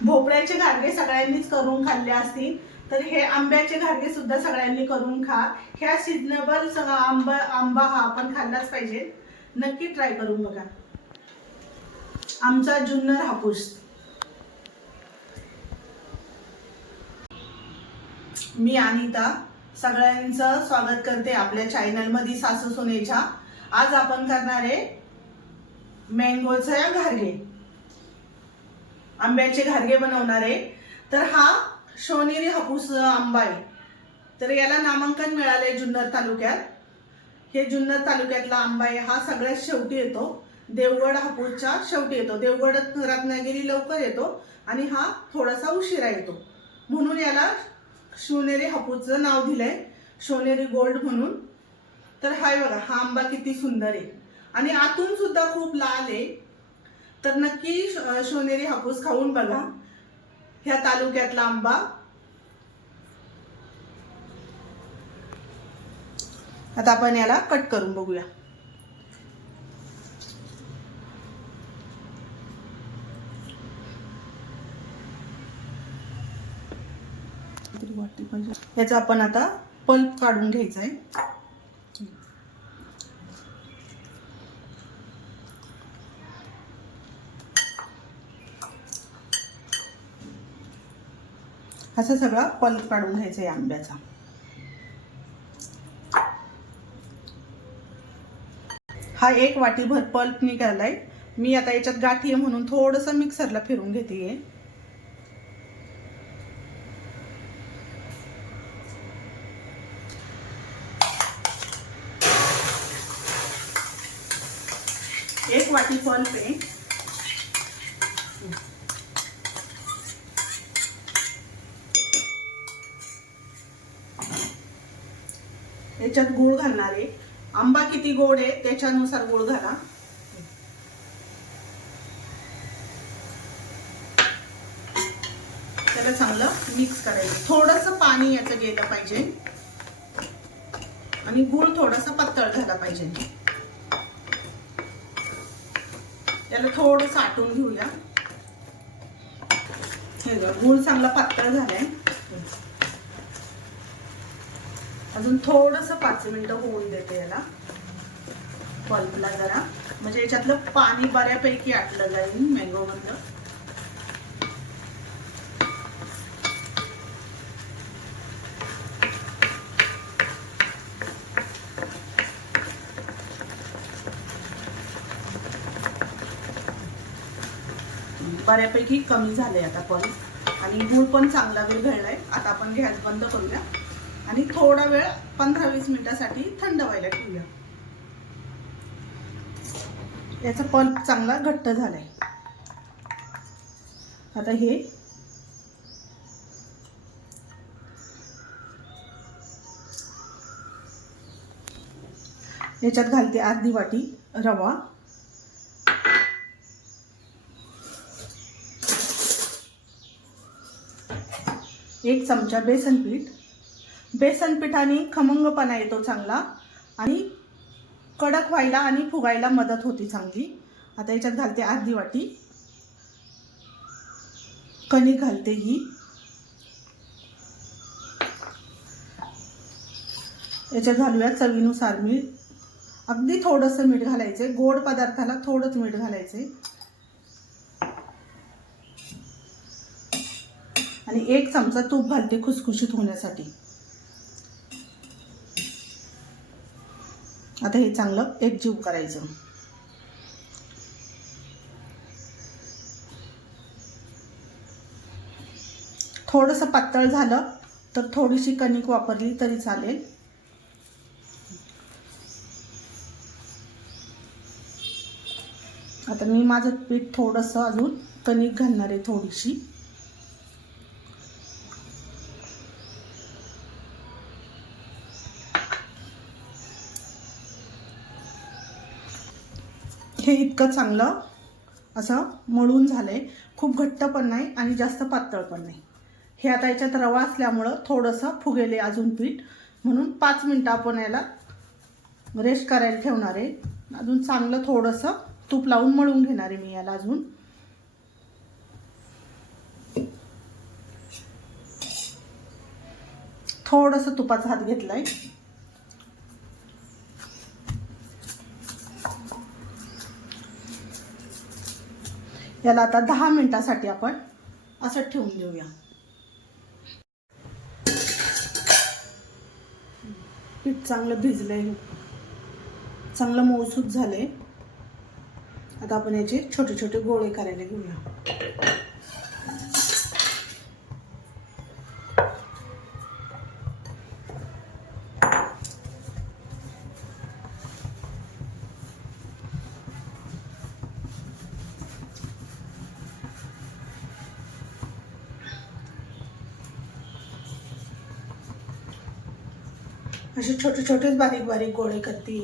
भोपळ्याचे घारगे सगळ्यांनीच करून खाल्ले असतील, तर हे आंब्याचे घारगे सुद्धा सगळ्यांनी करून खा. ह्या सीजनेबल आंबा हा आपण खाल्लाच पाहिजे. नक्की ट्राय करून बघा. आमचा जुन्नर हापूस. मी अनिता सगळ्यांचं स्वागत करते आपल्या चॅनलमध्ये सासू सुनेच्या. आज आपण करणार आहे मँगोचे घारगे, आंब्याचे घारगे बनवणार आहे. तर हा सोनेरी हापूस आंबा आहे. तर याला नामांकन मिळाले जुन्नर तालुक्यात. हे जुन्नर तालुक्यातला आंबा आहे. हा सगळ्यात शेवटी येतो, देवगड हापूसच्या शेवटी येतो. देवगड रत्नागिरी लवकर येतो आणि हा थोडासा उशिरा येतो, म्हणून याला सोनेरी हापूसचं नाव दिलंय, सोनेरी गोल्ड म्हणून. तर हाय बघा, हा आंबा किती सुंदर आहे आणि आतून सुद्धा खूप लाल आहे. तर नक्की सोनेरी हापूस खाऊन बघा, ह्या तालुक्यातला आंबा. आता आपण याला कट करून बघूया. याचा आपण आता पल्प काढून घ्यायचा आहे. असा सगळा पल्प काढून घ्यायचा आहे आंब्याचा. हा 1 वाटीभर पल्प निघालाय. मी आता याच्यात गाठी आहे म्हणून थोडंसं मिक्सरला फिरून घेते. एक वाटी पल्प आहे. याच्यात गूळ घालणार आहे. आंबा किती गोड आहे त्याच्यानुसार गूळ घाला. त्याला चांगलं मिक्स करायचं. थोडंसं पाणी याचं गेलं पाहिजे आणि गूळ थोडासा पातळ झाला पाहिजे. याला थोडं साठवून घेऊया. हे बघा, गूळ चांगला पातळ झालाय. अजून थोडंसं 5 मिनिटं होऊन देते याला पल्पला जरा, म्हणजे याच्यातलं पाणी बऱ्यापैकी आटलं जाईल मँगो मधलं. बऱ्यापैकी कमी झालंय आता पल्प आणि गूळ पण चांगला विरघळलाय. आता आपण गॅस बंद करूया आणि थोडा वेळ 15-20 मिनिटांसाठी थंड व्हायला ठेवूया. याचा पल्प चांगला घट्ट झालाय. आता हे याच्यात घालते अर्धी वाटी रवा, 1 चमचा बेसन पीठ. बेसन पिठाने खमंगपणा येतो चांगला आणि कडक व्हायला आणि फुगायला मदत होती चांगली. आता याच्यात घालते अर्धी वाटी कणिक घालते ही. याच्यात घालूया चवीनुसार मीठ. अगदी थोडंसं मीठ घालायचे, गोड पदार्थाला थोडंच मीठ घालायचे. आणि 1 चमचा तूप घालते खुसखुशीत होण्यासाठी. आता हे चांगलं एकजीव करायचं. थोडंसं पातळ झालं तर थोडीशी कणिक वापरली तरी चालेल. आता मी माझं पीठ थोडंसं अजून कणिक घालणार आहे थोडीशी. हे इतकं चांगलं असं मळून झालंय. खूप घट्ट पण नाही आणि जास्त पातळ पण नाही. हे आता याच्यात रवा असल्यामुळं थोडंसं फुगेले अजून पीठ, म्हणून 5 मिनिटं आपण याला रेस्ट करायला ठेवणार आहे. अजून चांगलं थोडंसं तूप लावून मळून घेणार आहे मी याला अजून. थोडंसं तुपाचा हात घेतलाय. याला आता 10 मिनिटासाठी आपण असं ठेवून देऊया. पीठ चांगलं भिजलंय, चांगलं मऊसूत झालंय. आता आपण याचे छोटे छोटे गोळे करायला घेऊया. असे छोटे छोटेच बारीक बारीक गोळे करते.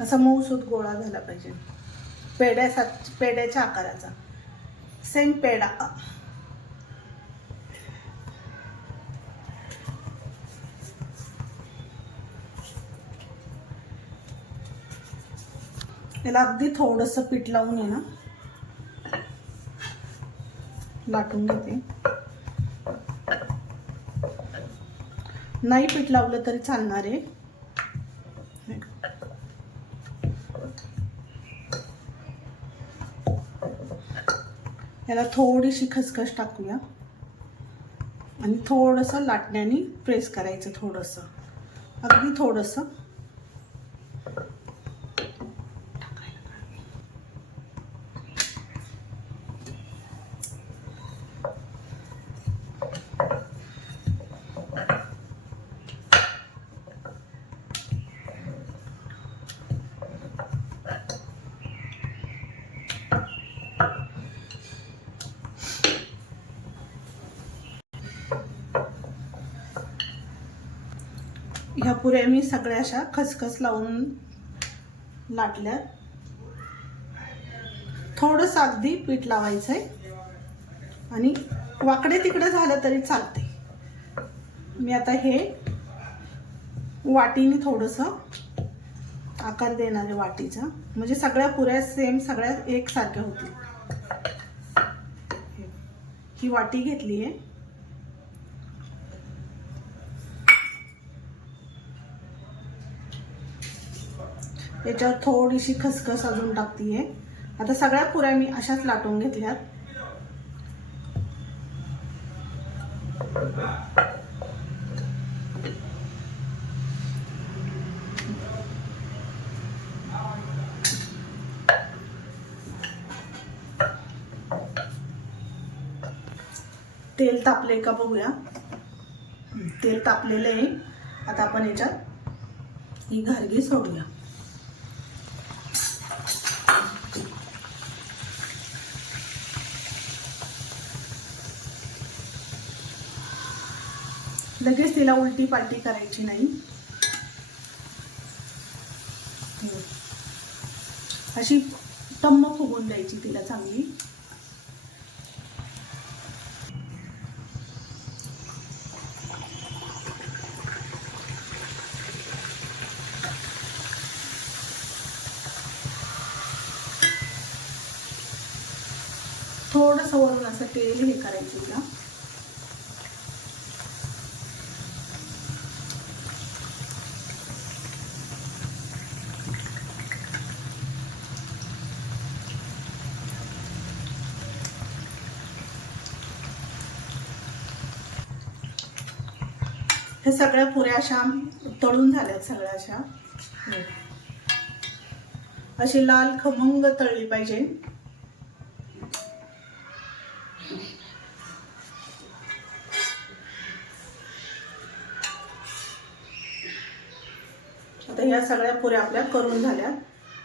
असा मऊसूत गोळा झाला पाहिजे, पेड्याच्या आकाराचा, सेम पेढा. याला अगदी थोडंसं पीठ लावून आहे ना लाटून घेते. नाही पीठ लावलं तरी चालणार आहे. याला थोडीशी खसखस टाकूया आणि थोडंसं लाटण्याने प्रेस करायचं, थोडंसं, अगदी थोडंसं. ह्या पुऱ्या मी सगळ्या अशा खसखस लावून लाटल्या. थोडंसं अगदी पीठ लावायचंय आणि वाकडे तिकडे झालं तरी चालते. मी आता हे वाटीने थोडंसं आकार देणार आहे वाटीचा, म्हणजे सगळ्या पुऱ्या सेम, सगळ्या एकसारख्या होतील. ही वाटी घेतली आहे. याच्यावर थोडीशी खसखस अजून टाकतीये. आता सगळ्या पुऱ्या मी अशाच लाटून घेतल्यात. तेल तापले का बघूया. तेल तापलेलं आहे. आता आपण याच्यात ही घारगी सोडूया. लगेच तिला उलटी पालटी करायची नाही. अशी टम्म फुगून द्यायची तिला चांगली. थोडंसं वरून असं तेल हे करायचं तिला. हे सगळ्या पुऱ्या अशा तळून झाल्यात. सगळ्या अशा अशी लाल खमंग तळली पाहिजे. आता ह्या सगळ्या पुऱ्या आपल्या करून झाल्यात.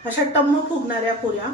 अशा टम्म फुगणाऱ्या पुऱ्या